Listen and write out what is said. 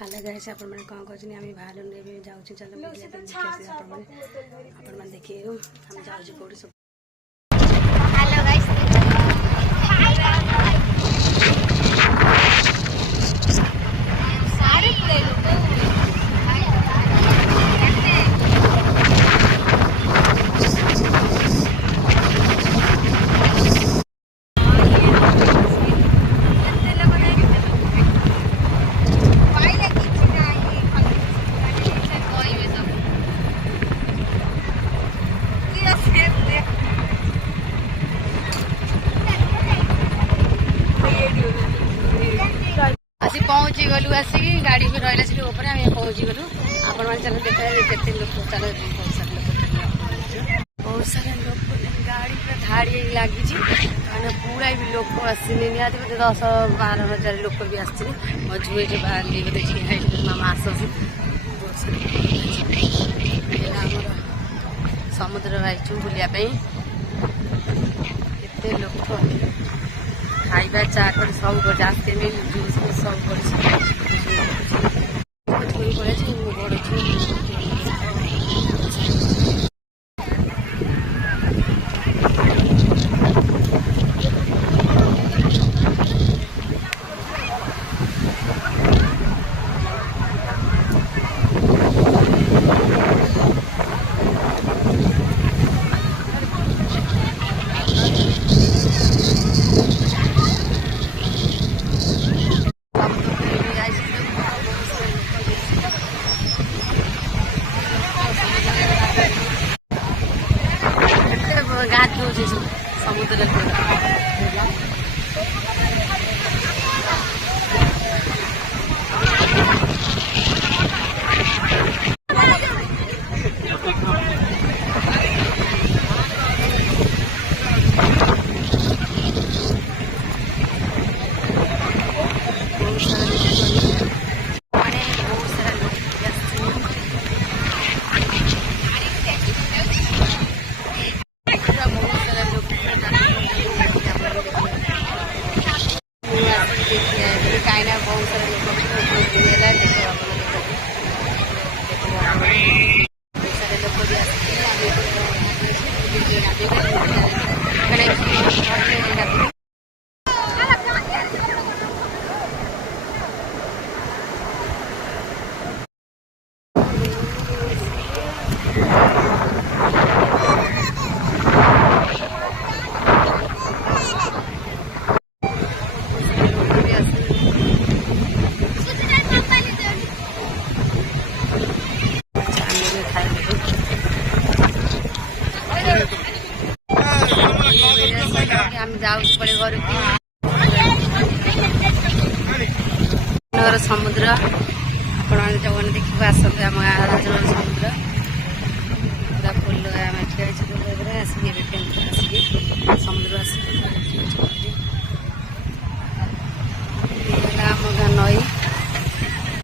hello guys आपण मैंने कौन कहते आम बाहर जाऊँ चलो आपण देखिए हम जाऊँ कौटी सब आसी पहुँची गलु आसिक गाड़ी भी रहा से आम पहुँची गलु आपण मैंने चलो देखते लोग चलो बहुत सारा लोग गाड़ी पूरा धाड़ी लगी मैंने पूरा भी लोग आसने निहती 10-12 हजार लोक भी आस मझुए जो बाहर बोलते मामा आस समुद्र आईचु बुलायापी एत लोक खाइबा चाट सब कर आसते जूस सब गाधो समुद्र जाऊ पड़े घर समुद्र आप देखा आसते आम समुद्र